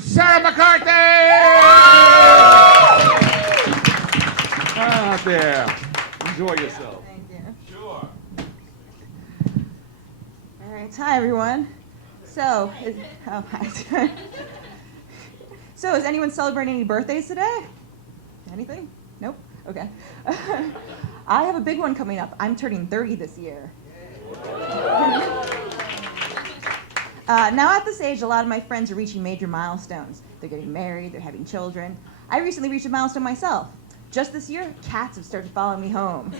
Sara McCarthy! Out there. Enjoy yourself. Thank you. Sure. All right. Hi, everyone. Hi. So, is anyone celebrating any birthdays today? Anything? Nope? Okay. I have a big one coming up. I'm turning 30 this year. Now at this age, a lot of my friends are reaching major milestones. They're getting married, they're having children. I recently reached a milestone myself. Just this year, cats have started following me home.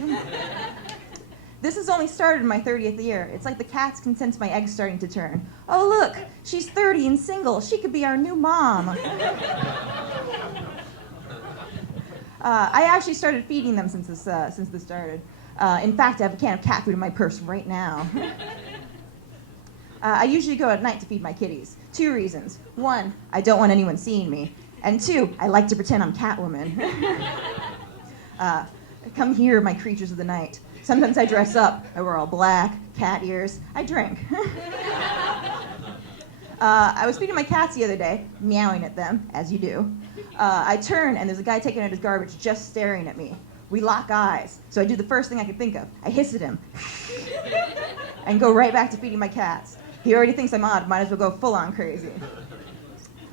This has only started in my 30th year. It's like the cats can sense my eggs starting to turn. Oh look, she's 30 and single. She could be our new mom. I actually started feeding them since this started. In fact, I have a can of cat food in my purse right now. I usually go at night to feed my kitties. 2 reasons. 1, I don't want anyone seeing me. And 2, I like to pretend I'm Catwoman. Come here, my creatures of the night. Sometimes I dress up. I wear all black, cat ears. I drink. I was feeding my cats the other day, meowing at them, as you do. I turn, and there's a guy taking out his garbage just staring at me. We lock eyes, so I do the first thing I could think of. I hiss at him and go right back to feeding my cats. He already thinks I'm odd, might as well go full-on crazy.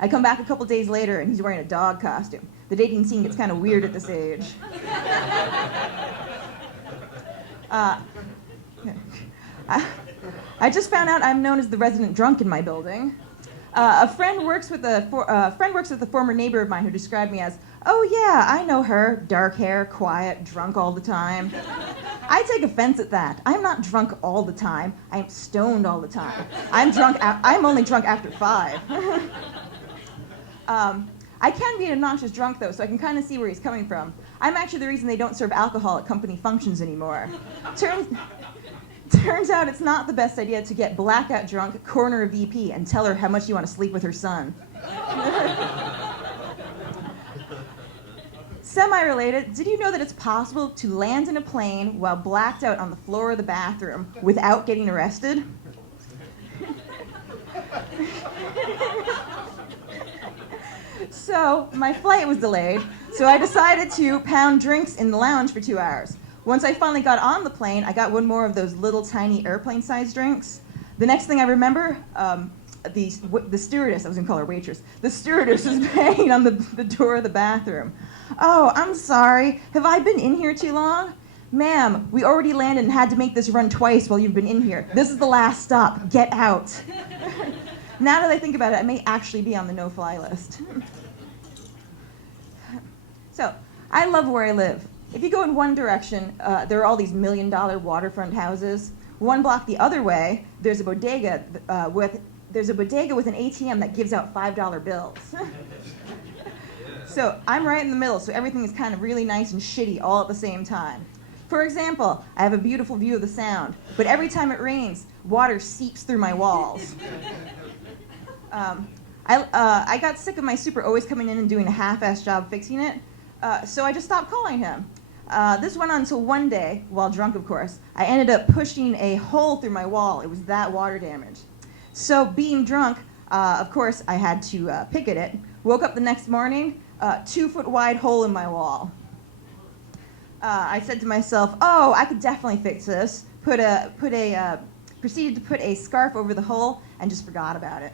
I come back a couple days later, and he's wearing a dog costume. The dating scene gets kind of weird at this age. I just found out I'm known as the resident drunk in my building. A friend works with a former neighbor of mine who described me as, "Oh yeah, I know her. Dark hair, quiet, drunk all the time." I take offense at that. I'm not drunk all the time. I am stoned all the time. I'm only drunk after 5. I can be an obnoxious drunk though, so I can kind of see where he's coming from. I'm actually the reason they don't serve alcohol at company functions anymore. Turns out it's not the best idea to get blackout drunk, corner a VP, and tell her how much you want to sleep with her son. Semi-related, did you know that it's possible to land in a plane while blacked out on the floor of the bathroom without getting arrested? So, my flight was delayed, so I decided to pound drinks in the lounge for 2 hours. Once I finally got on the plane, I got one more of those little tiny airplane-sized drinks. The next thing I remember, the stewardess, I was going to call her waitress, the stewardess was banging on the door of the bathroom. "Oh, I'm sorry. Have I been in here too long?" "Ma'am, we already landed and had to make this run twice while you've been in here. This is the last stop. Get out." Now that I think about it, I may actually be on the no-fly list. So, I love where I live. If you go in one direction, there are all these $1-million waterfront houses. 1 block the other way, there's a bodega with an ATM that gives out $5 bills. So I'm right in the middle, so everything is kind of really nice and shitty all at the same time. For example, I have a beautiful view of the Sound, but every time it rains, water seeps through my walls. I got sick of my super always coming in and doing a half-assed job fixing it, so I just stopped calling him. This went on until one day, while drunk of course, I ended up pushing a hole through my wall. It was that water damaged. So being drunk, of course, I had to picket it. Woke up the next morning, 2-foot wide hole in my wall. I said to myself, "Oh, I could definitely fix this." Proceeded to put a scarf over the hole and just forgot about it.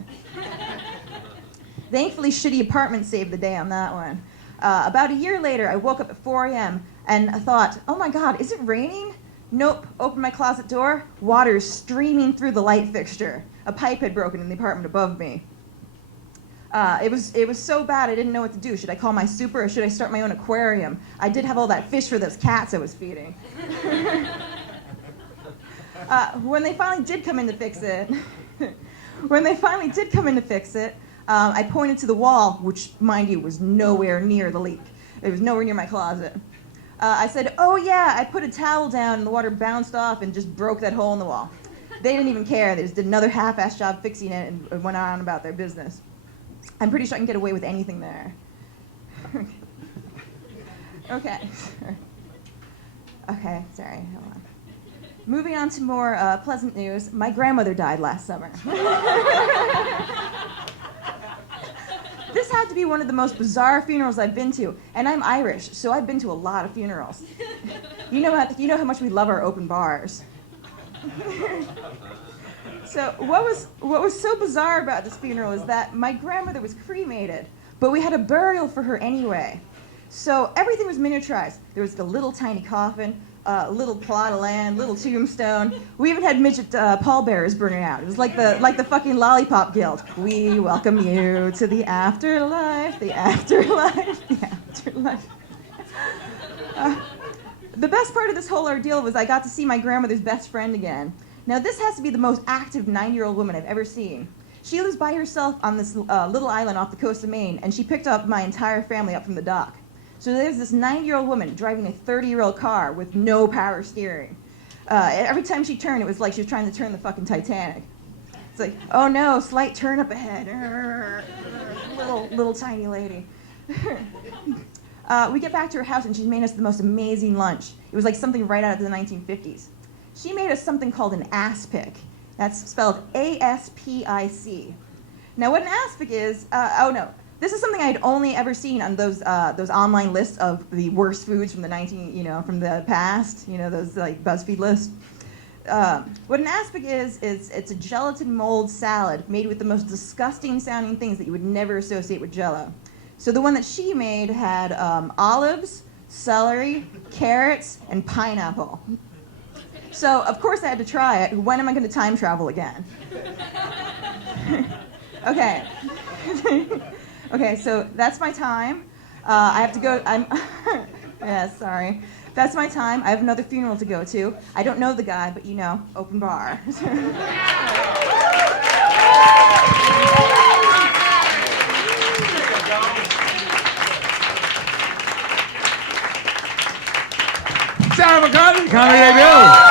Thankfully, shitty apartment saved the day on that one. About a year later, I woke up at 4 a.m. and I thought, "Oh my God, is it raining?" Nope. Opened my closet door, water streaming through the light fixture. A pipe had broken in the apartment above me. It was so bad I didn't know what to do. Should I call my super or should I start my own aquarium? I did have all that fish for those cats I was feeding. When they finally did come in to fix it, I pointed to the wall, which, mind you, was nowhere near the leak. It was nowhere near my closet. I said, "Oh yeah, I put a towel down and the water bounced off and just broke that hole in the wall." They didn't even care. They just did another half-assed job fixing it and went on about their business. I'm pretty sure I can get away with anything there. Okay. Okay, sorry, hold on. Moving on to more pleasant news, my grandmother died last summer. This had to be one of the most bizarre funerals I've been to, and I'm Irish, so I've been to a lot of funerals. You know how much we love our open bars. So what was so bizarre about this funeral is that my grandmother was cremated, but we had a burial for her anyway. So everything was miniaturized. There was the little tiny coffin, a little plot of land, little tombstone. We even had midget pallbearers burning out. It was like the fucking Lollipop Guild. We welcome you to the afterlife, the afterlife, the afterlife. The best part of this whole ordeal was I got to see my grandmother's best friend again. Now this has to be the most active 9-year-old woman I've ever seen. She lives by herself on this little island off the coast of Maine, and she picked up my entire family up from the dock. So there's this 9-year-old woman driving a 30-year-old car with no power steering. Every time she turned, it was like she was trying to turn the fucking Titanic. It's like, oh no, slight turn up ahead. Little tiny lady. We get back to her house and she's made us the most amazing lunch. It was like something right out of the 1950s. She made us something called an aspic. That's spelled A-S-P-I-C. Now what an aspic is, this is something I'd only ever seen on those online lists of the worst foods from the from the past, those like BuzzFeed lists. What an aspic is it's a gelatin mold salad made with the most disgusting sounding things that you would never associate with Jell-O. So the one that she made had olives, celery, carrots, and pineapple. So of course I had to try it. When am I going to time travel again? Okay. Okay, so that's my time. I have to go. Yeah, sorry. That's my time. I have another funeral to go to. I don't know the guy, but open bar. Sara McCarthy, comedy debut.